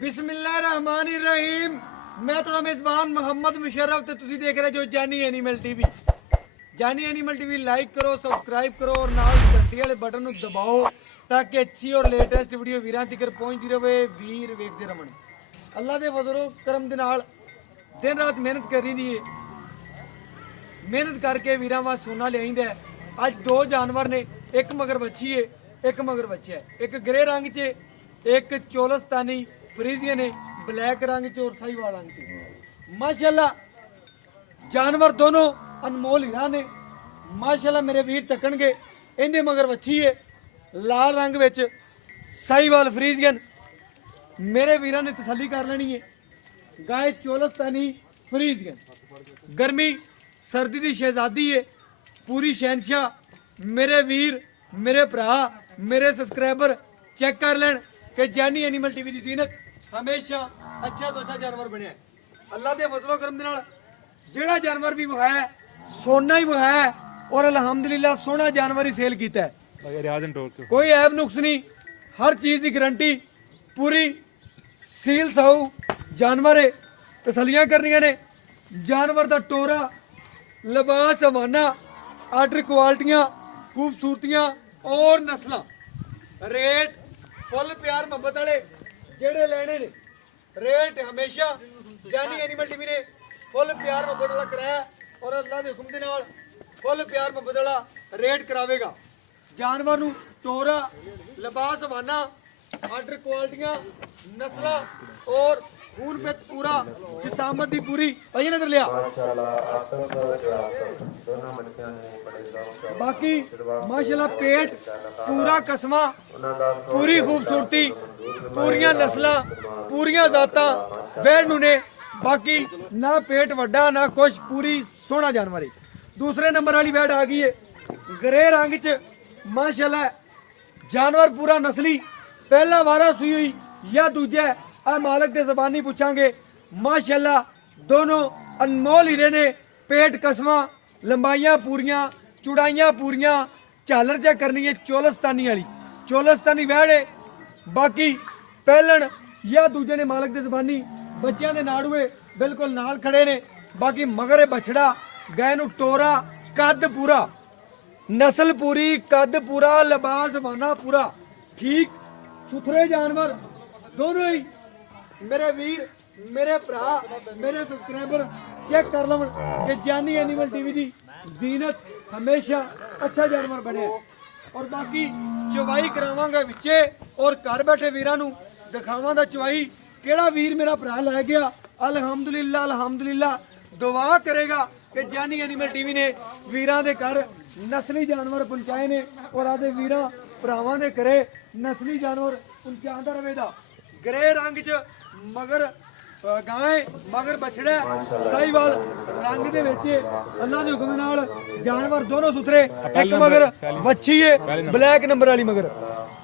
बिस्मिल्लाहिर्रहमानिर्रहीम। मैं थोड़ा मेज़बान मोहम्मद मुशर्रफ तो तुसी देख रहे जो जानी एनिमल टीवी। जानी एनिमल टीवी लाइक करो, सब्सक्राइब करो और नाल घंटी वाले बटन को दबाओ ताकि अच्छी और लेटेस्ट वीडियो वीरां तक पहुंचती रहे। वीर वेखते रहन। अल्लाह के फजलो करम दे नाल दिन रात मेहनत करी दी है। मेहनत करके वीरां वास सोना लियाईंदा है। अज दो जानवर ने, एक मगर बच्ची है, एक मगर बच्चा है। एक ग्रे रंग च, एक चोलस्तानी फ्रीजियन है, ब्लैक रंग च और साहिवाल रंग च। माशाल्लाह जानवर दोनों अनमोल हीरा ने। माशाल्लाह मेरे वीर तकणगे। इहदे मगर बच्ची है लाल रंग विच साहिवाल फ्रीजियन। मेरे वीरां ने तसल्ली कर लेनी है। गाय चोलस्तानी फ्रीजियन, गर्मी सर्दी की शहजादी है, पूरी शहनशाह। मेरे वीर, मेरे भरा, मेरे सब्सक्राइबर चेक कर लैन कि जानी एनिमल टीवी की जीनत हमेशा अच्छा तो अच्छा जानवर बनया। अल्लाह के फजलो करम दे नाल जिहड़ा जानवर भी वहाया सोना ही वहाया और अलहमदुलिल्लाह सोना जानवर ही सेल किया है। कोई ऐब नुक्स नहीं, हर चीज़ की गारंटी पूरी सील साऊ जानवर है। तसलियां करनियां ने। जानवर का टोरा, लिबास, हवाना, आर्डर क्वालिटियां, खूबसूरतियां और नस्ल। रेट फुल प्यार मोहब्बत वाले जेड़े लेने ने, रेट हमेशा जानी एनिमल टीवी ने फुल प्यार मोहब्बत वाला कराया और अल्लाह के हुक्म के नाल फुल प्यार मोहब्बत वाला रेट करावेगा। जानवर नूं टोरा, लिबास, हवाना, आर्डर क्वालिटियां, नस्ल और खून पे पूरा, जिसामत दी पूरी। भाई नजर लिया। बाकी माशाल्लाह पेट पूरा कसमा, पूरी खूबसूरती, पूरियां नस्ल, पूरियां जाता वैन ने। बाकी ना पेट वड्डा ना कुछ, पूरी सोहना जानवर है। दूसरे नंबर वाली वैड आ गई है ग्रे रंग च। माशाल्लाह जानवर पूरा नस्ली, पहला वारा सुई हुई या दूजा आ मालक के जबानी पूछांगे। माशाल्लाह दोनों अनमोल हीरे ने। पेट कसमा, लंबाइयां पूरियां, चुड़ाइयां पूरियां। झालर चेक करनी है चोलस्तानी वाली, चोलस्तानी वैड़ है। बाकी पहलन या दूजे ने मालक के जबानी बच्चों के नाड़ूए बिल्कुल नाल खड़े ने। बाकी मगर बछड़ा, गाय नूं टोरा, कद पूरा, नस्ल पूरी, कद पूरा, लिबास हवाना पूरा ठीक सुथरे जानवर दोनों ही। मेरे वीर, मेरे भरा, मेरे सब्सक्राइबर चेक कर लवन कि जानी एनिमल टीवी की जीनत हमेशा अच्छा जानवर बने। और बाकी चवाई करावांगा विचे और घर बैठे वीरां नूं दिखावांगा चवाई केड़ा वीर मेरा भरा लै गया। अल्हम्दुलिल्लाह अल्हम्दुलिल्लाह दुआ करेगा कि जानी एनिमल टीवी ने वीरां दे घर नस्ली जानवर पहुंचाए ने और आदे वीरां भरावां दे घरे नस्ली जानवर पहुंचांदा रहेगा। ग्रे रंग च मगर गाय, मगर बछड़ा, साहिवाल रंग दे विच अल्लाह दे हुक्म नाल जानवर दोनों सुथरे। एक मगर बच्ची है ब्लैक नंबर वाली मगर,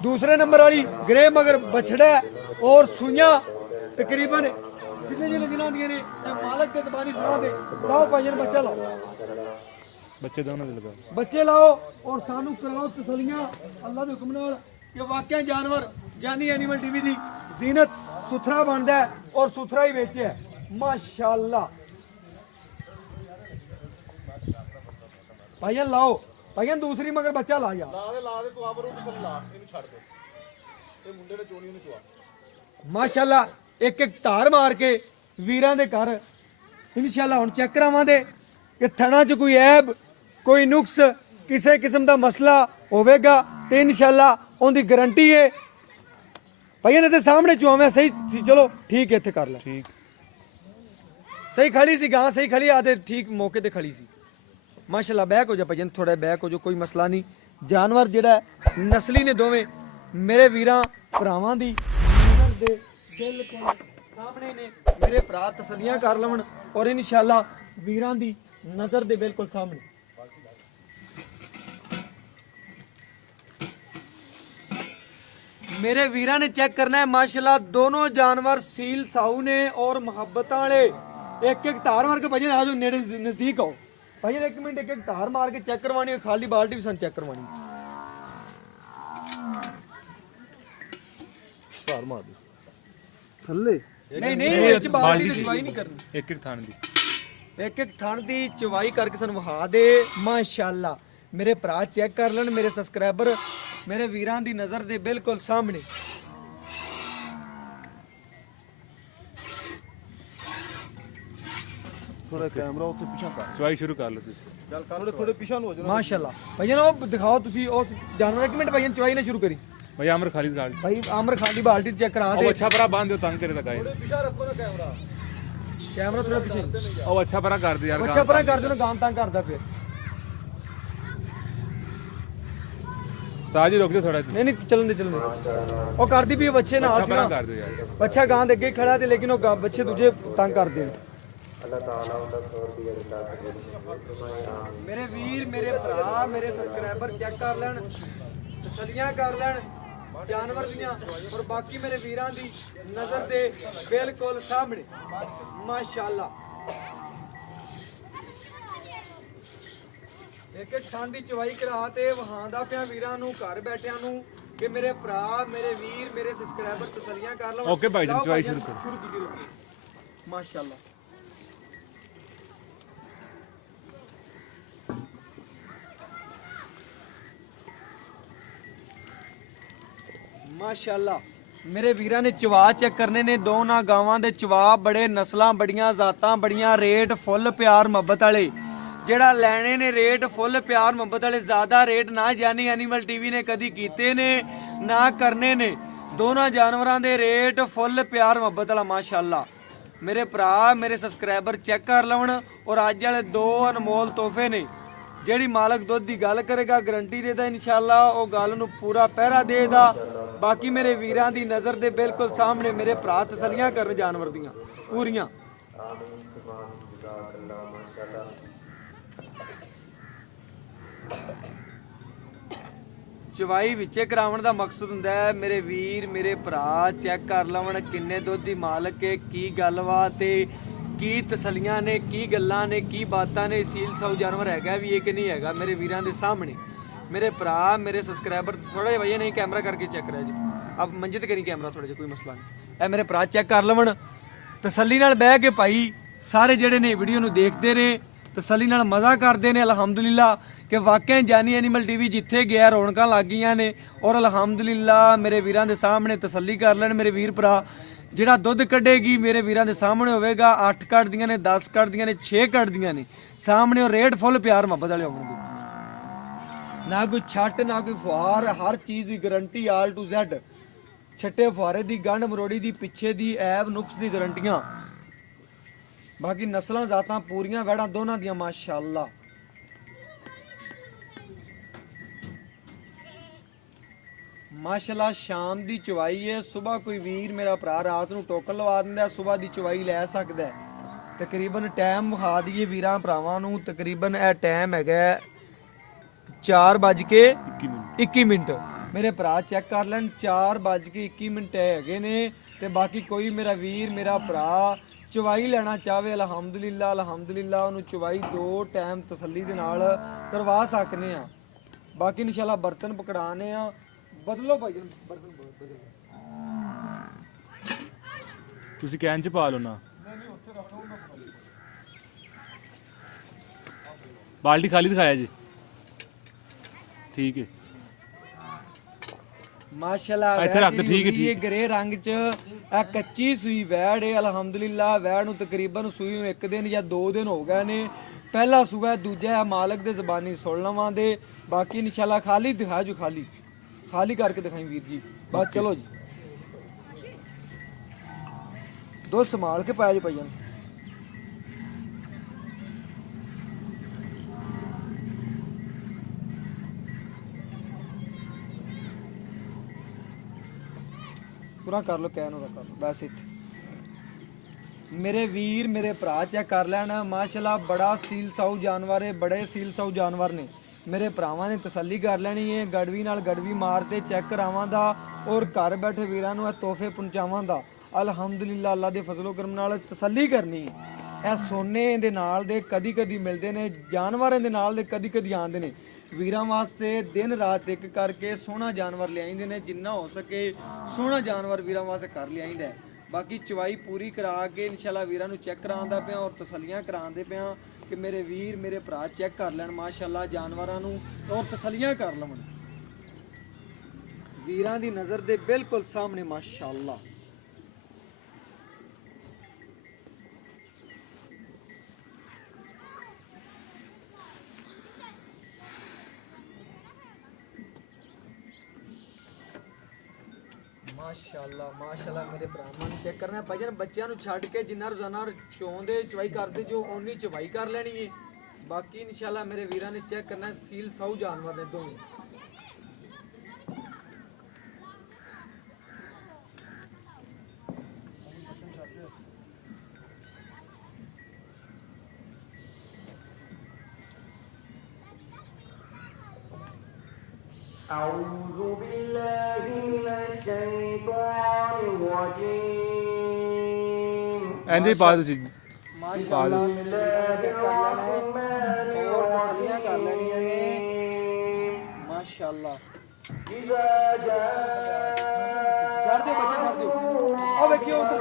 दूसरे नंबर वाली ग्रे मगर बछड़ा और सुइयां तकरीबन जितने जितने दिनों दियां ने। मालक के जबानी सुना दे। लाओ भाईजान बच्चा लाओ, बच्चे दोनों लगाओ, बच्चे लाओ और सानू कराओ तसलियां अल्लाह दे हुक्म नाल कि वाकई जानवर जानी एनिमल टीवी दी जीनत सुथरा बनता है और सुथरा ही बेचे है। माशाल्लाह भाईजान लाओ, भाईजान दूसरी मगर बच्चा ला जा। माशाल्लाह एक एक धार मार के वीरां दे घर इंशाल्लाह हुण चेक करावांगे कि थणा च कोई ऐब, कोई नुक्स, किसी किस्म का मसला होवेगा तो इंशाल्लाह उनकी गारंटी है। भाई ने सामने चुआवे सही सी, चलो ठीक है, इत्थे कर ले ठीक सही खड़ी सी गां, सही खड़ी आदे ठीक मौके ते खड़ी सी। माशाल्लाह बैक हो जा भाई, थोड़ा बैक हो जो, कोई मसला नहीं। जानवर जेड़ा नस्ली ने दोवें मेरे वीरां भरावां दी नज़र दे बिल्कुल सामने ने। मेरे भरा तसलियां कर लवन और इंशाल्लाह वीरां दी नज़र दे बिल्कुल सामने। मेरे वीरां ने चेक करना है। माशाल्लाह दोनों जानवर सील साऊ ने और मुहब्बत वाले। एक एक धार मार के भाई आ जाओ, नेड़े नजदीक आओ भाई। एक मिनट, एक एक धार मार के चेक करवानी है, खाली बाल्टी भी सन चेक करवानी। धार मार दो ਥੱਲੇ ਨਹੀਂ ਇਹ ਚ ਬਾਲਟੀ ਦੀ ਚਵਾਈ ਨਹੀਂ ਕਰਨੀ, ਇੱਕ ਇੱਕ ਥਣ ਦੀ ਇੱਕ ਇੱਕ ਥਣ ਦੀ ਚਵਾਈ ਕਰਕੇ ਸਾਨੂੰ ਵਹਾ ਦੇ। ਮਾਸ਼ਾਅੱਲਾ ਮੇਰੇ ਭਰਾ ਚੈੱਕ ਕਰ ਲੈਣ, ਮੇਰੇ ਸਬਸਕ੍ਰਾਈਬਰ ਮੇਰੇ ਵੀਰਾਂ ਦੀ ਨਜ਼ਰ ਦੇ ਬਿਲਕੁਲ ਸਾਹਮਣੇ। ਥੋੜਾ ਕੈਮਰਾ ਉੱਥੇ ਪਿੱਛਾ ਕਰ, ਚਵਾਈ ਸ਼ੁਰੂ ਕਰ ਲਓ ਤੁਸੀਂ। ਚੱਲ ਕਰ ਥੋੜੇ ਪਿੱਛਾ ਨੂੰ ਹੋ ਜਾਣਾ। ਮਾਸ਼ਾਅੱਲਾ ਭਾਈਜਾਨ ਉਹ ਦਿਖਾਓ ਤੁਸੀਂ ਉਸ ਜਾਨਵਰ। ਇੱਕ ਮਿੰਟ ਭਾਈਜਾਨ ਚਵਾਈ ਨਾ ਸ਼ੁਰੂ ਕਰੀ ਭਾਈ ਆਮਰ ਖਾਲੀ ਦਿਖਾ ਭਾਈ। ਆਮਰ ਖਾਨ ਦੀ ਬਾਲਟੀ ਚੈੱਕ ਕਰਾ ਉਹ ਦੇ। ਅੱਛਾ ਪਰਾ ਬੰਦ ਦਿਓ, ਤੰਗ ਕਰੇ ਤਾਂ ਗਾਏ ਪਿੱਛਾ ਰੱਖੋ ਨਾ ਕੈਮਰਾ, ਕੈਮਰਾ ਥੋੜਾ ਪਿੱਛੇ। ਉਹ ਅੱਛਾ ਪਰਾ ਕਰ ਦੇ ਯਾਰ, ਅੱਛਾ ਪਰਾਂ ਕਰ ਦੇ ਨਾ, ਗਾਮ ਤੰਗ ਕਰਦਾ ਫਿਰ। ਉਸਤਾਦ ਜੀ ਰੁਕ ਜਾਓ ਥੋੜਾ। ਨਹੀਂ ਨਹੀਂ ਚੱਲਣ ਦੇ ਉਹ ਕਰਦੀ ਵੀ ਬੱਚੇ ਨਾਲ ਅੱਛਾ ਪਰਾ ਕਰ ਦਿਓ ਯਾਰ। ਬੱਚਾ ਗਾਂ ਦੇ ਅੱਗੇ ਖੜਾ ਤੇ ਲੇਕਿਨ ਉਹ ਬੱਚੇ ਦੂਜੇ ਤੰਗ ਕਰਦੇ ਨੇ। ਮੇਰੇ ਵੀਰ ਮੇਰੇ ਭਰਾ ਮੇਰੇ ਸਬਸਕ੍ਰਾਈਬਰ ਚੈੱਕ ਕਰ ਲੈਣ, ਤਸੱਲੀਆਂ ਕਰ ਲੈਣ ਜਾਨਵਰ ਦੀਆਂ, ਔਰ ਬਾਕੀ ਮੇਰੇ ਵੀਰਾਂ ਦੀ ਨਜ਼ਰ ਦੇ ਬਿਲਕੁਲ ਸਾਹਮਣੇ। ਮਾਸ਼ਾਅੱਲਾ ਇੱਕ ਇੱਕ ਥਾਂ ਦੀ ਚਵਾਈ ਕਰਾ ਤੇ ਵਹਾਂਦਾ ਪਿਆ ਵੀਰਾਂ ਨੂੰ, ਘਰ ਬੈਠਿਆਂ ਨੂੰ, ਕਿ ਮੇਰੇ ਭਰਾ ਮੇਰੇ ਵੀਰ ਮੇਰੇ ਸਬਸਕ੍ਰਾਈਬਰ ਤਸੱਲੀਆਂ ਕਰ ਲਓ। ਓਕੇ ਭਾਈ ਜੀ, ਚਵਾਈ ਸ਼ੁਰੂ ਕਰੋ। ਮਾਸ਼ਾਅੱਲਾ ਮਾਸ਼ਾਅੱਲਾ ਮੇਰੇ ਵੀਰਾਂ ਨੇ ਚਵਾ ਚੈੱਕ ਕਰਨੇ ਨੇ। ਦੋਨਾਂ ਗਾਵਾਂ ਦੇ ਚਵਾ ਬੜੇ, ਨਸਲਾਂ ਬੜੀਆਂ, ਜ਼ਾਤਾਂ ਬੜੀਆਂ, ਰੇਟ ਫੁੱਲ ਪਿਆਰ ਮੁਹੱਬਤ ਵਾਲੇ। ਜਿਹੜਾ ਲੈਣੇ ਨੇ ਰੇਟ ਫੁੱਲ ਪਿਆਰ ਮੁਹੱਬਤ ਵਾਲੇ, ਜ਼ਿਆਦਾ ਰੇਟ ਨਾ ਜਾਨੀ ਐਨੀਮਲ ਟੀਵੀ ਨੇ ਕਦੀ ਕੀਤੇ ਨੇ ਨਾ ਕਰਨੇ ਨੇ। ਦੋਨਾਂ ਜਾਨਵਰਾਂ ਦੇ ਰੇਟ ਫੁੱਲ ਪਿਆਰ ਮੁਹੱਬਤ ਵਾਲਾ। ਮਾਸ਼ਾਅੱਲਾ ਮੇਰੇ ਭਰਾ ਮੇਰੇ ਸਬਸਕ੍ਰਾਈਬਰ ਚੈੱਕ ਕਰ ਲਵਣ। ਔਰ ਅੱਜ ਵਾਲੇ ਦੋ ਅਨਮੋਲ ਤੋਹਫੇ ਨੇ। ਜਿਹੜੀ ਮਾਲਕ ਦੁੱਧ ਦੀ ਗੱਲ ਕਰੇਗਾ ਗਰੰਟੀ ਦੇਦਾ ਇਨਸ਼ਾਅੱਲਾ, ਉਹ ਗੱਲ ਨੂੰ ਪੂਰਾ ਪਹਿਰਾ ਦੇਦਾ। ਬਾਕੀ ਮੇਰੇ ਵੀਰਾਂ ਦੀ ਨਜ਼ਰ ਦੇ ਬਿਲਕੁਲ ਸਾਹਮਣੇ ਮੇਰੇ ਭਰਾ ਤਸੱਲੀਆਂ ਕਰਨ ਜਾਨਵਰ ਦੀਆਂ ਪੂਰੀਆਂ। ਚਵਾਈ ਵਿੱਚੇ ਕਰਾਉਣ ਦਾ ਮਕਸਦ ਹੁੰਦਾ ਹੈ ਮੇਰੇ ਵੀਰ ਮੇਰੇ ਭਰਾ ਚੈੱਕ ਕਰ ਲਵਣ ਕਿੰਨੇ ਦੁੱਧ ਦੀ ਮਾਲਕ ਹੈ, ਕੀ ਗੱਲਬਾਤ ਹੈ, ਕੀ ਤਸੱਲੀਆਂ ਨੇ, ਕੀ ਗੱਲਾਂ ਨੇ, ਕੀ ਬਾਤਾਂ ਨੇ। ਸੀਲ ਸਾਊ ਜਾਨਵਰ ਹੈਗਾ ਵੀ ਇਹ ਕਿ ਨਹੀਂ ਹੈਗਾ ਮੇਰੇ ਵੀਰਾਂ ਦੇ ਸਾਹਮਣੇ। ਮੇਰੇ ਭਰਾ ਮੇਰੇ ਸਬਸਕ੍ਰਾਈਬਰ ਥੋੜਾ ਜਿਹਾ ਭਈਆ ਨਹੀਂ ਕੈਮਰਾ ਕਰਕੇ ਚੈੱਕ ਕਰਿਆ ਜੀ, ਆਪ ਮੰਜੇ ਤੇ ਕਰੀ ਕੈਮਰਾ ਥੋੜਾ ਜਿਹਾ, ਕੋਈ ਮਸਲਾ ਨਹੀਂ। ਇਹ ਮੇਰੇ ਭਰਾ ਚੈੱਕ ਕਰ ਲਵਣ ਤਸੱਲੀ ਨਾਲ ਬਹਿ ਕੇ। ਭਾਈ ਸਾਰੇ ਜਿਹੜੇ ਨੇ ਵੀਡੀਓ ਨੂੰ ਦੇਖਦੇ ਨੇ ਤਸੱਲੀ ਨਾਲ ਮਜ਼ਾ ਕਰਦੇ ਨੇ। ਅਲਹਮਦੁਲਿਲਾ ਕਿ ਵਾਕਿਆ ਜਾਨੀ ਐਨੀਮਲ ਟੀਵੀ ਜਿੱਥੇ ਗਿਆ ਰੌਣਕਾਂ ਲੱਗ ਗਈਆਂ ਨੇ। ਔਰ ਅਲਹਮਦੁਲਿਲਾ ਮੇਰੇ ਵੀਰਾਂ ਦੇ ਸਾਹਮਣੇ ਤਸੱਲੀ ਕਰ ਲੈਣ ਮੇਰੇ ਵੀਰ ਭਰਾ। ਜਿਹੜਾ ਦੁੱਧ ਕੱਢੇਗੀ ਮੇਰੇ ਵੀਰਾਂ ਦੇ ਸਾਹਮਣੇ ਹੋਵੇਗਾ। 8 ਕੱਢਦੀਆਂ ਨੇ, 10 ਕੱਢਦੀਆਂ ਨੇ, 6 ਕੱਢਦੀਆਂ ਨੇ ਸਾਹਮਣੇ। ਔਰ ਰੇਟ ਫੁੱਲ ਪਿਆਰ ਮੁਹੱਬਤ ਵਾਲੇ ਹੋਣਗੇ, ਨਾ ਕੋਈ ਛੱਟ ਨਾ ਕੋਈ ਫੁਹਾਰ, ਹਰ ਚੀਜ਼ ਦੀ ਗਾਰੰਟੀ ਆਲ ਟੂ ਜ਼ੈਡ। ਛੱਟੇ ਫੁਹਾਰੇ ਦੀ, ਗੰਢ ਮਰੋੜੀ ਦੀ, ਪਿੱਛੇ ਦੀ, ਐਬ ਨੁਕਸ ਦੀ ਗਾਰੰਟੀਆਂ। ਬਾਕੀ ਨਸਲਾਂ ਜ਼ਾਤਾਂ ਪੂਰੀਆਂ, ਵੈੜਾਂ ਦੋਨਾਂ ਦੀਆਂ ਮਾਸ਼ਾਅੱਲਾ। ਮਾਸ਼ਾਅੱਲਾ ਸ਼ਾਮ ਦੀ ਚਵਾਈ ਹੈ। ਸਵੇਰ ਕੋਈ ਵੀਰ ਮੇਰਾ ਭਰਾ ਰਾਤ ਨੂੰ ਟੋਕਨ ਲਵਾ ਦਿੰਦਾ, ਸਵੇਰ ਦੀ ਚਵਾਈ ਲੈ ਸਕਦਾ ਹੈ। ਤਕਰੀਬਨ ਟਾਈਮ ਵਿਖਾ ਦਈਏ ਵੀਰਾਂ ਭਰਾਵਾਂ ਨੂੰ, ਤਕਰੀਬਨ ਇਹ ਟਾਈਮ ਹੈਗਾ 4:21 ਮਿੰਟ। ਮੇਰੇ ਭਰਾ ਚੈੱਕ ਕਰ ਲੈਣ 4:21 ਹੈਗੇ ਨੇ। ਤੇ ਬਾਕੀ ਕੋਈ ਮੇਰਾ ਵੀਰ ਮੇਰਾ ਭਰਾ ਚਵਾਈ ਲੈਣਾ ਚਾਹਵੇ ਅਲਹਮਦੁਲਿਲਾ ਅਲਹਮਦੁਲਿਲਾ ਉਹਨੂੰ ਚਵਾਈ 2 ਟਾਈਮ ਤਸੱਲੀ ਦੇ ਨਾਲ ਕਰਵਾ ਸਕਨੇ ਆ। ਬਾਕੀ ਇਨਸ਼ਾਅੱਲਾ ਬਰਤਨ ਪਕੜਾਣੇ ਆ। ਬਦਲੋ ਭਾਈ ਬਰਤਨ ਬਦਲੋ ਤੁਸੀਂ ਕੈਨ ਚ ਪਾ ਲਓ ਨਾ। ਬਾਲਟੀ ਖਾਲੀ ਦਿਖਾਇਆ ਜੀ, ਠੀਕ ਹੈ ਮਾਸ਼ਾਅੱਲਾ। ਇੱਥੇ ਰੱਖ ਦੇ, ਠੀਕ ਹੈ, ਠੀਕ ਹੈ। ਗ੍ਰੇ ਰੰਗ ਚ ਇਹ ਕੱਚੀ ਸੂਈ ਵੈੜ ਹੈ ਅਲਹਮਦੁਲਿਲਾ। ਵੈੜ ਨੂੰ ਤਕਰੀਬਨ ਸੂਈ ਨੂੰ 1 ਦਿਨ ਜਾਂ 2 ਦਿਨ ਹੋ ਗਏ ਨੇ। ਪਹਿਲਾ ਸੂਆ ਦੂਜਾ ਹੈ ਮਾਲਕ ਦੇ ਜ਼ਬਾਨੀ ਸੁਣ ਲਵਾਂਦੇ। ਬਾਕੀ ਇਨਸ਼ਾਅੱਲਾ ਖਾਲੀ ਦਿਖਾ ਜੋ, ਖਾਲੀ ਕਰਕੇ ਦਿਖਾਈ ਵੀਰ ਜੀ ਬਸ। ਚਲੋ ਜੀ ਦੋ ਸੰਭਾਲ ਕੇ ਪਾਇਆ ਜੀ ਭਾਈਆਂ। ਪੂਰਾ ਕਰ ਲੋ, ਕਹਿ ਨੂੰ ਕਰ ਲੋ ਬਸ। ਇੱਥੇ ਮੇਰੇ ਵੀਰ ਮੇਰੇ ਭਰਾ ਚੈੱਕ ਕਰ ਲੈਣ ਮਾਸ਼ਾਅੱਲਾ। ਬੜਾ ਸੀਲ ਸਾਊ ਜਾਨਵਰ ਹੈ, ਬੜੇ ਸੀਲ ਸਾਊ ਜਾਨਵਰ ਨੇ। ਮੇਰੇ ਭਰਾਵਾਂ ਨੇ ਤਸੱਲੀ ਕਰ ਲੈਣੀ ਹੈ, ਗੜਵੀ ਨਾਲ ਗੜਵੀ ਮਾਰ ਤੇ ਚੈੱਕ ਕਰਾਵਾਂ ਦਾ। ਔਰ ਘਰ ਬੈਠੇ ਵੀਰਾਂ ਨੂੰ ਇਹ ਤੋਹਫੇ ਪਹੁੰਚਾਵਾਂ ਦਾ ਅਲਹਮਦੁਲਿਲਾ। ਅੱਲਾ ਦੇ ਫਜ਼ਲੋ ਕਰਮ ਨਾਲ ਤਸੱਲੀ ਕਰਨੀ ਹੈ। ਇਹ ਸੋਨੇ ਦੇ ਨਾਲ ਦੇ ਕਦੀ ਕਦੀ ਮਿਲਦੇ ਨੇ, ਜਾਨਵਰਾਂ ਦੇ ਨਾਲ ਦੇ ਕਦੀ ਕਦੀ ਆਉਂਦੇ ਨੇ। ਵੀਰਾਂ ਵਾਸਤੇ ਦਿਨ ਰਾਤ ਇੱਕ ਕਰਕੇ ਸੋਹਣਾ ਜਾਨਵਰ ਲਿਆਈਂਦੇ ਨੇ। ਜਿੰਨਾ ਹੋ ਸਕੇ ਸੋਹਣਾ ਜਾਨਵਰ ਵੀਰਾਂ ਵਾਸਤੇ ਕਰ ਲਿਆਈਂਦਾ। ਬਾਕੀ ਚਵਾਈ ਪੂਰੀ ਕਰਾ ਕੇ ਇਨਸ਼ਾਅੱਲਾ ਵੀਰਾਂ ਨੂੰ ਚੈੱਕ ਕਰਾਉਂਦਾ ਪਿਆ ਔਰ ਤਸੱਲੀਆਂ ਕਰਾਉਂਦੇ ਪਿਆ ਕਿ ਮੇਰੇ ਵੀਰ ਮੇਰੇ ਭਰਾ ਚੈੱਕ ਕਰ ਲੈਣ ਮਾਸ਼ਾਅੱਲਾ ਜਾਨਵਰਾਂ ਨੂੰ ਔਰ ਤਸੱਲੀਆਂ ਕਰ ਲਵਣ ਵੀਰਾਂ ਦੀ ਨਜ਼ਰ ਦੇ ਬਿਲਕੁਲ ਸਾਹਮਣੇ ਮਾਸ਼ਾਅੱਲਾ। ਮਾਸ਼ਾਅੱਲਾ ਮਾਸ਼ਾਅੱਲਾ ਮੇਰੇ ਭਰਾਵਾਂ ਨੂੰ ਚੈੱਕ ਕਰਨਾ ਭਾਈਜਾਨ ਬੱਚਿਆਂ ਨੂੰ ਛੱਡ ਕੇ ਜਿੰਨਾ ਰੋਜ਼ਾਨਾ ਚੋਂਦੇ ਚਵਾਈ ਕਰਦੇ ਜੋ ਓਨੀ ਚਵਾਈ ਕਰ ਲੈਣੀ ਹੈ ਬਾਕੀ ਇਨਸ਼ਾਅੱਲਾ ਮੇਰੇ ਵੀਰਾਂ ਨੇ ਚੈੱਕ ਕਰਨਾ ਸੀਲ ਸਾਊ ਜਾਨਵਰ ਨੇ ਦੋਵੇਂ। أعوذ بالله من الشيطان الرجيم ਐਂਦੇ ਪਾ ਦੋ ਜੀ ਮਾਸ਼ਾਅੱਲਾ ਮੇਰੇ ਵੀਰਾਂ ਨੇ ਚੈੱਕ ਕਰ ਲੈਣਾ ਹੈ ਔਰ ਤਸੱਲੀਆਂ ਕਰ ਲੈਣੀਆਂ ਨੇ ਮਾਸ਼ਾਅੱਲਾ। إذا جاء ਛੱਡ ਦਿਓ ਬੱਚੇ ਛੱਡ ਦਿਓ ਆ ਵੇਖਿਓ ਉੱਧਰ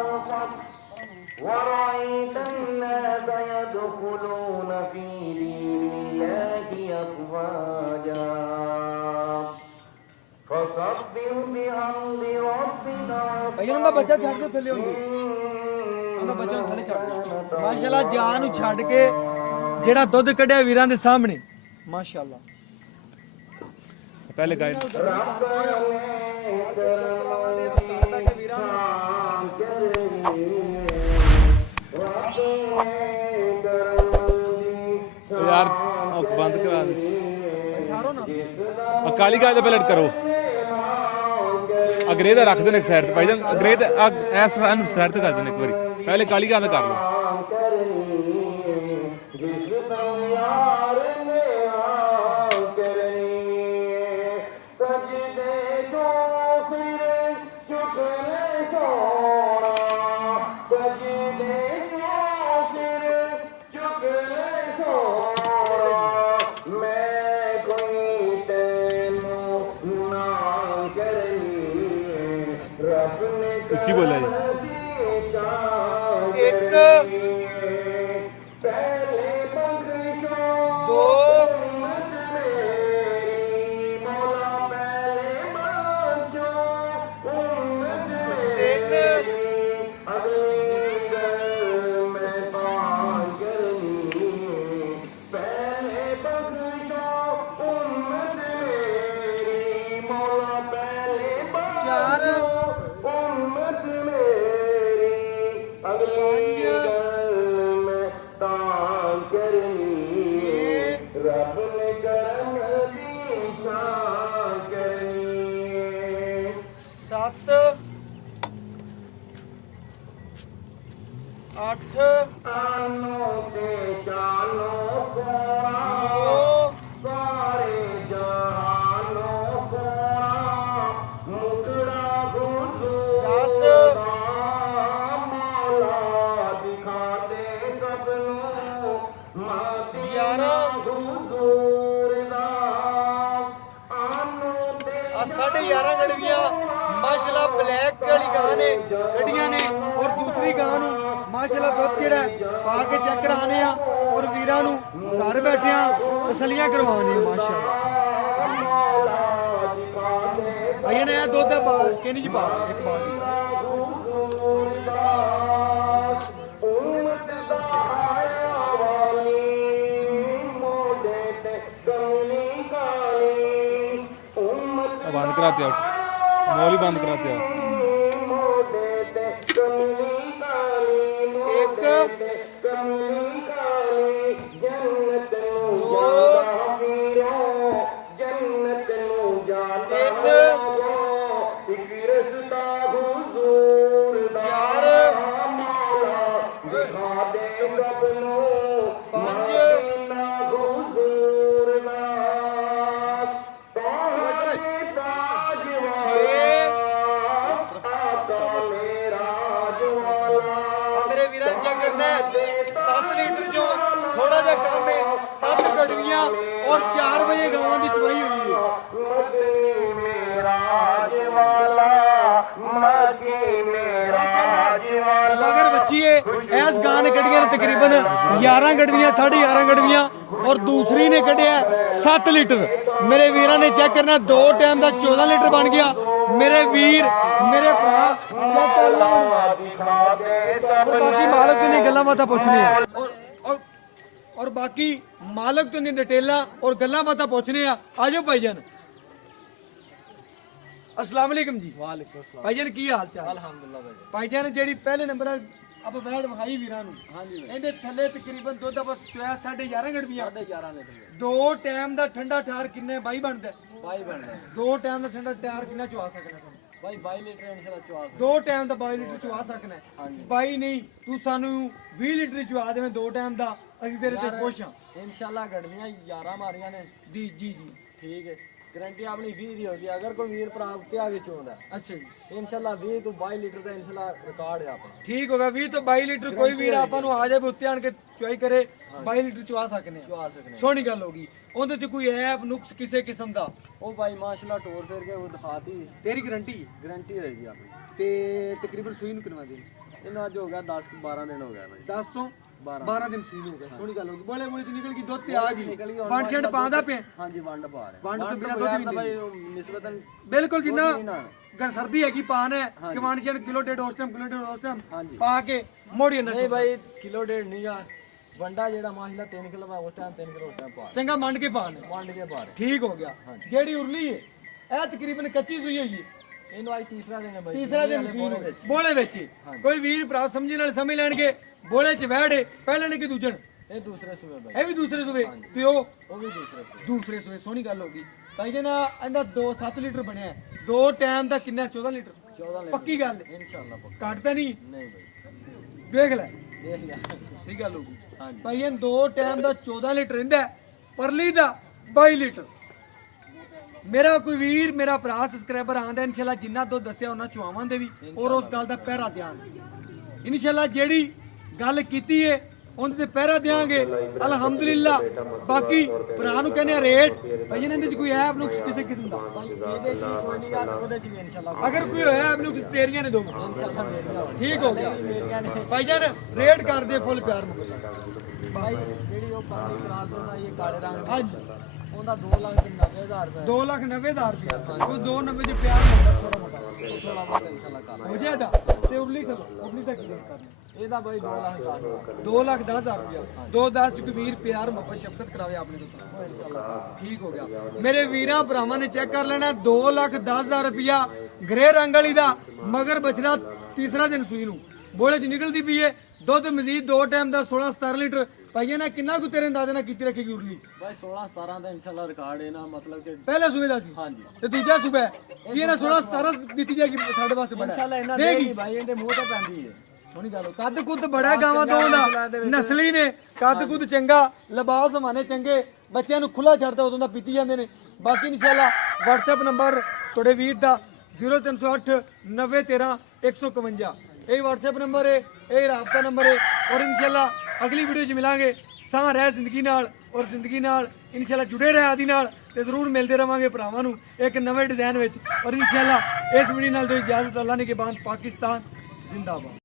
ورأيت الناس يدخلون في دين الله أفواجا فسبح بحمد ربك ਭਾਈ ਉਹਨਾਂ ਦਾ ਬੱਚਾ ਛੱਡ ਦਿਓ ਥੱਲੇ ਹੁੰਦੇ ਉਹਦਾ ਬੱਚਾ ਨੂੰ ਥੱਲੇ ਛੱਡ ਦਿਓ ਮਾਸ਼ਾਅੱਲਾ ਜਾਨ ਨੂੰ ਛੱਡ ਕੇ ਜਿਹੜਾ ਦੁੱਧ ਕੱਢਿਆ ਵੀਰਾਂ ਦੇ ਸਾਹਮਣੇ ਮਾਸ਼ਾਅੱਲਾ। ਪਹਿਲੇ ਗਾਇਡ यार बंद करा दे काली गाय पहले करो अग्रे दा रख देने एक साइड भाई जान अग्रे ऐस साइड ते कर देने एक बारी पहले काली गाय कर लो उच्ची बोला जी एक दो सत अठ नौ साढ़े 11 गड़वियां माशाल्लाह ब्लैक वाली गां ने गड्डियां ने और दूसरी गां नूं माशाल्लाह दुध जेड़ा पा के चेक कराने आ और वीरां नूं घर बैठे तसलियां करवाने माशाल्लाह भाई ने दुध किन्नी जी पा एक बार बंद कराते हो मॉल ही बंद कराते हो एक करना है 7 लीटर जो थोड़ा जा काम है 7 गड़वियां और 4 बजे गांव की चुवाई हुई है ਬੱਚੀ ਹੈ ਇਸ ਗਾਂ ਨੇ ਕੱਢੀਆਂ ਨੇ ਤਕਰੀਬਨ 11 ਗੜਵੀਆਂ 11.5 ਗੜਵੀਆਂ ਔਰ ਦੂਸਰੀ ਨੇ ਕੱਢਿਆ 7 ਲੀਟਰ। ਮੇਰੇ ਵੀਰਾਂ ਨੇ ਚੈੱਕ ਕਰਨਾ 2 ਟਾਈਮ ਦਾ 14 ਲੀਟਰ ਬਣ ਗਿਆ। ਮੇਰੇ ਵੀਰ ਮੇਰੇ ਭਰਾ ਚੈੱਕ ਕਰ ਲਓ। ਬਾਕੀ ਮਾਲਕ ਦੀਆਂ ਗੱਲਾਂ ਬਾਤਾਂ ਪੁੱਛਣੀਆਂ ਔਰ ਬਾਕੀ ਮਾਲਕ ਦੀਆਂ ਡਿਟੇਲਾਂ ਔਰ ਗੱਲਾਂ ਬਾਤਾਂ ਪੁੱਛਣੇ ਆ। ਆਜੋ ਭਾਈਜਾਨ। अस्सलाम वालेकुम जी। वालेकुम अस्सलाम। भाईजान की हाल चाल? अल्हम्दुलिल्लाह भाई। भाईजान ਜਿਹੜੀ ਪਹਿਲੇ ਨੰਬਰ ਆਪਾਂ ਬੈਠ ਵਿਖਾਈ ਵੀਰਾਂ ਨੂੰ ਹਾਂਜੀ ਭਾਈ। ਇਹਦੇ ਥੱਲੇ ਤਕਰੀਬਨ ਦੁੱਧ ਆਪਾਂ ਚੋਇਆ 11.5 ਗੜਵੀਆਂ 11.5 ਲੀਟਰ। 2 ਟਾਈਮ ਦਾ ਠੰਡਾ ਠਾਰ ਕਿੰਨੇ ਬਾਈ ਬਣਦਾ? ਬਾਈ ਬਣਦਾ 2 ਟਾਈਮ ਦਾ ਠੰਡਾ ਠਾਰ ਕਿੰਨਾ ਚਵਾ ਸਕਣਾ ਤੁਹਾਨੂੰ? ਭਾਈ 22 ਲੀਟਰ ਇਨਸ਼ਾਅੱਲਾ ਚਵਾ 2 ਟਾਈਮ ਦਾ 22 ਲੀਟਰ ਚਵਾ ਸਕਣਾ ਹਾਂਜੀ। ਬਾਈ ਨਹੀਂ ਤੂੰ ਸਾਨੂੰ 20 ਲੀਟਰ ਚਵਾ ਦੇਵੇਂ 2 ਟਾਈਮ ਦਾ ਅਸੀਂ ਤੇਰੇ ਤੇ ਖੁਸ਼ ਹਾਂ। ਇਨਸ਼ਾਅੱਲਾ ਗੜਵੀਆਂ 11 ਮਾਰੀਆਂ ਨੇ। ਜੀ ਜੀ ਜੀ ठीक है, गारंटी अपनी 20 दी होगी। अगर कोई वीर भरा के आगे चोंदा ਅੱਛਾ ਜੀ इंशाल्लाह 20 तो 22 लीटर का इंशाल्लाह रिकॉर्ड है अपना। ਠੀਕ ਹੋਗਾ 20 ਤੋਂ 22 ਲੀਟਰ ਕੋਈ ਵੀਰ ਆਪਾਂ ਨੂੰ ਆ ਜਾਵੇ ਉੱਤੇ ਆਣ ਕੇ ਚੁਆਈ ਕਰੇ 22 ਲੀਟਰ ਚਵਾ ਸਕਨੇ ਆ। चवा सकने ਸੋਹਣੀ ਗੱਲ ਹੋ ਗਈ। ਉਹਦੇ ਚ ਕੋਈ ਐਪ ਨੁਕਸ ਕਿਸੇ ਕਿਸਮ ਦਾ ओ भाई माशाल्लाह टोर फिर के वो दिखाती ਤੇਰੀ ਗਾਰੰਟੀ ਹੈ गारंटी रहेगी अपनी। ਤੇ ਤਕਰੀਬਨ ਸੂਈ ਨੂੰ ਕਿੰਨਾ ਦਿਨ? इन आज हो गया 10-12 दिन हो गया भाई। 10 ਤੋਂ 12 ਦਿਨ ਸੂਈ ਨੂੰ ਹੋ ਗਏ। ਸੋਹਣੀ ਗੱਲ ਹੋ ਗਈ। ਬੋਲੇ ਬੋਲੇ ਚ ਨਿਕਲ ਗਈ ਦੁੱਧ ਤੇ ਆ ਗਈ। निकल गई ਪੰਜ ਛੇੜ ਪਾਉਂਦਾ ਪਿਆ हाँ जी वंड पा रहे वंड तो वंड बिना तो दुध यार भी ना नहीं भाई वो निस्बतन ਬਿਲਕੁਲ ਜਿੰਨਾ नहीं ना। ਗਰ ਸਰਦੀ ਹੈਗੀ ਪਾਨ ਹੈ ਕਿ ਵੰਡ ਛੇੜ ਕਿਲੋ ਡੇਢ ਉਸ ਟਾਈਮ ਕਿਲੋ ਡੇਢ ਉਸ ਟਾਈਮ ਹਾਂਜੀ। ਪਾ ਕੇ ਮੋੜੀ ਨਾ नहीं भाई किलो डेढ़ नहीं गा वंडा जेड़ा माशाल्लाह 3 किलो मैं उस टाइम 3 किलो उस टाइम पा ਚੰਗਾ ਮੰਡ ਕੇ ਪਾਨ वंड के पा रहे ਠੀਕ ਹੋ ਗਿਆ। ਜਿਹੜੀ ਉਰਲੀ ਹੈ ਇਹ ਤਕਰੀਬਨ ਕੱਚੀ ਸੂਈ ਹੋਈ ਹੈ। ਇਹਨੂੰ ਅੱਜ ਤੀਸਰਾ ਦਿਨ ਹੈ ਬਾਈ। ਤੀਸਰਾ ਦਿਨ ਸੂਈ ਨੂੰ ਬੋਲੇ ਵਿੱਚ ਹੀ। ਕੋਈ ਵੀਰ ਭਰਾ ਸਮਝਣ ਨਾਲ ਸਮਝ ਲੈਣਗੇ ਬੋਲੇ ਚ ਵਹਿੜੇ ਪਹਿਲੇ ਨੇ ਕਿ ਦੂਜਣ ਇਹ ਦੂਸਰੇ ਸੂਬੇ ਬਾਈ। ਇਹ ਵੀ ਦੂਸਰੇ ਸੂਬੇ ਤੇ ਉਹ ਉਹ ਵੀ ਦੂਸਰੇ ਸੂਬੇ। ਦੂਸਰੇ ਸੂਬੇ। ਸੋਹਣੀ ਗੱਲ ਹੋ ਗਈ ਭਾਈ ਜੀ ਨਾ ਇਹਦਾ 7 ਲੀਟਰ ਬਣਿਆ 2 ਟਾਈਮ ਦਾ ਕਿੰਨਾ 14 ਲੀਟਰ 14 ਲੀਟਰ ਪੱਕੀ ਗੱਲ ਹੈ। ਇਨਸ਼ਾਅੱਲਾ ਪੱਕਾ। ਘੱਟ ਤਾਂ ਨਹੀਂ ਨਹੀਂ ਬਾਈ ਦੇਖ ਲੈ ਦੇਖ ਲਿਆ। ਸਹੀ ਗੱਲ ਹੋ ਗਈ ਹਾਂਜੀ। ਭਾਈ ਇਹ 2 ਟਾਈਮ ਦਾ 14 ਲੀਟਰ ਰਹਿੰਦਾ ਹੈ, ਪਰਲੀ ਦਾ 22 ਲੀਟਰ। ਮੇਰਾ ਕੋਈ ਵੀਰ ਮੇਰਾ ਭਰਾ ਸਬਸਕ੍ਰਾਈਬਰ ਆਂਦਾ ਇਨਸ਼ਾਅੱਲਾ ਜਿੰਨਾ ਦੁੱਧ ਦੱਸਿਆ ਉਹਨਾਂ ਚੁਆਵਾਂ ਦੇ ਵੀ ਔਰ ਉਸ ਗੱਲ ਦਾ ਪਹਿਰਾ ਦਿਆਂਗੇ ਇਨਸ਼ਾਅੱਲਾ। ਜਿਹੜੀ ਗੱਲ ਕੀਤੀ ਹੈ ਉਹਦੇ ਤੇ ਪਹਿਰਾ ਦਿਆਂਗੇ ਅਲਹਮਦੁਲਿਲਾ। ਬਾਕੀ ਭਰਾ ਨੂੰ ਕਹਿੰਦੇ ਆ ਰੇਟ ਭਾਈ ਇਹਨਾਂ ਦੇ ਚ ਕੋਈ ਐਪ ਨੂੰ ਕਿਸੇ ਕਿਸਮ ਦਾ ਭਾਈ ਇਹਦੇ ਚ ਕੋਈ ਨਹੀਂ ਗੱਲ ਉਹਦੇ ਚ ਵੀ ਇਨਸ਼ਾਅੱਲਾ ਅਗਰ ਕੋਈ ਹੋਇਆ ਐਪ ਨੂੰ ਕਿਸੇ ਤੇਰੀਆਂ ਨੇ ਦੋ ਇਨਸ਼ਾਅੱਲਾ ਮੇਰੀਆਂ ਹੋਣਗੀਆਂ। ਠੀਕ ਹੋ ਗਿਆ ਮੇਰੀਆਂ ਨੇ ਭਾਈ ਜਾਨ ਰੇਟ ਕਰਦੇ ਫੁੱਲ ਪਿਆਰ ਮੁਕਾ ਭਾਈ ਜਿਹੜੀ ਉਹ ਪਾਣੀ ਕਰਾਸ ਤੋਂ ਆਈ ਹੈ ਕਾਲੇ ਰੰਗ ਦੀ ਹਾਂਜੀ ਉਹਦਾ 2,90,000 ਰੁਪਏ 2,90,000 ਰੁਪਇਆ ਉਹ 2 90 ਚ ਪਿਆਰ ਮਿਲਦਾ ਥੋੜਾ ਮੋਟਾ ਥੋੜਾ ਬਹੁਤ ਇਨਸ਼ਾਅੱਲਾ ਕਰ ਹੋ ਜਾਏਗਾ। ਤੇ ਉਰਲੀ ਦਾ ਕੀ ਰੇਟ ਕਰਨਾ? ਇਹਦਾ ਭਾਈ 2 ਲੱਖ ਦਾ 2,10,000 ਰੁਪਇਆ 2,10 ਚ ਕੋਈ ਵੀਰ ਪਿਆਰ ਮੁਹੱਬਤ ਸ਼ਫਕਤ ਕਰਾਵੇ ਆਪਣੇ ਤੋਂ ਇਨਸ਼ਾਅੱਲਾ ਕਰ ਠੀਕ ਹੋ ਗਿਆ। ਮੇਰੇ ਵੀਰਾਂ ਭਰਾਵਾਂ ਨੇ ਚੈੱਕ ਕਰ ਲੈਣਾ 2,10,000 ਰੁਪਇਆ ਗ੍ਰੇ ਰੰਗ ਵਾਲੀ ਦਾ ਮਗਰ ਬਚਣਾ ਤੀਸਰਾ ਦਿਨ ਸੂਈ ਨੂੰ ਬੋਲੇ ਚ ਨਿਕਲਦੀ ਪਈ ਏ। ਦੁੱਧ ਮਜ਼ੀਦ 2 ਟਾਈਮ ਦਾ 16-17 ਲੀਟਰ ਭਾਈਏ ਨਾ ਕਿੰਨਾ ਕੁ ਤੇਰੇ ਅੰਦਾਜ਼ੇ ਨਾਲ ਕੀਤੀ ਰੱਖੇਗੀ ਉਰਲੀ? ਭਾਈ 16-17 ਦਾ ਇਨਸ਼ਾਅੱਲਾ ਰਿਕਾਰਡ ਹੈ ਨਾ ਮਤਲਬ ਕਿ ਪਹਿਲੇ ਸੂਬੇ ਦਾ ਸੀ ਹਾਂਜੀ ਤੇ ਦੂਜਾ ਸੂਬਾ ਕੀ ਇਹਨਾਂ 16-17 ਦਿੱਤੀ ਜਾਏਗੀ ਸਾਡੇ ਵਾਸਤੇ ਬੜਾ ਇਨਸ਼ਾਅੱਲਾ ਇਹਨਾਂ ਦੇਗੀ। ਦੇਗੀ ਭਾਈ ਇਹਦੇ ਮੂੰਹ ਤੇ ਪੈਂਦੀ ਹੈ। ਸੋਹਣੀ ਗੱਲ ਕੱਦ ਕੁੱਦ ਬੜਾ ਗਾਵਾਂ ਤੋਂ ਦਾ ਨਸਲੀ ਨੇ ਕੱਦ ਕੁੱਦ ਚੰਗਾ ਲਿਬਾਸ ਹਮਾਨੇ ਚੰਗੇ ਬੱਚਿਆਂ ਨੂੰ ਖੁੱਲਾ ਛੱਡਦਾ ਉਦੋਂ ਦਾ ਪੀਤੀ ਜਾਂਦੇ ਨੇ। ਬਾਕੀ ਇਨਸ਼ਾਅੱਲਾ WhatsApp ਨੰਬਰ ਤੁਹਾਡੇ ਵੀਰ ਦਾ 0308 9013 151 ਇਹ WhatsApp ਨੰਬਰ ਹੈ ਇਹ ਰਾਬਤਾ ਨੰਬਰ ਹੈ। ਔਰ ਇਨਸ਼ਾਅੱਲਾ ਅਗਲੀ ਵੀਡੀਓ 'ਚ ਮਿਲਾਂਗੇ। ਸਾਹ ਰਹਿ ਜ਼ਿੰਦਗੀ ਨਾਲ ਔਰ ਜ਼ਿੰਦਗੀ ਨਾਲ ਇਨਸ਼ਾਅੱਲਾ ਜੁੜੇ ਰਹਿ ਆਦੀ ਨਾਲ ਤੇ ਜ਼ਰੂਰ ਮਿਲਦੇ ਰਵਾਂਗੇ ਭਰਾਵਾਂ ਨੂੰ ਇੱਕ ਨਵੇਂ ਡਿਜ਼ਾਈਨ ਵਿੱਚ। ਔਰ ਇਨਸ਼ਾਅੱਲਾ ਇਸ ਵੀਡੀਓ ਨਾਲ ਦੋ ਇਜਾਜ਼ਤ ਅੱਲਾ ਨੇ ਕੇ ਬਾਅਦ ਪਾਕਿਸਤਾਨ ਜ਼ਿੰਦਾਬਾਦ।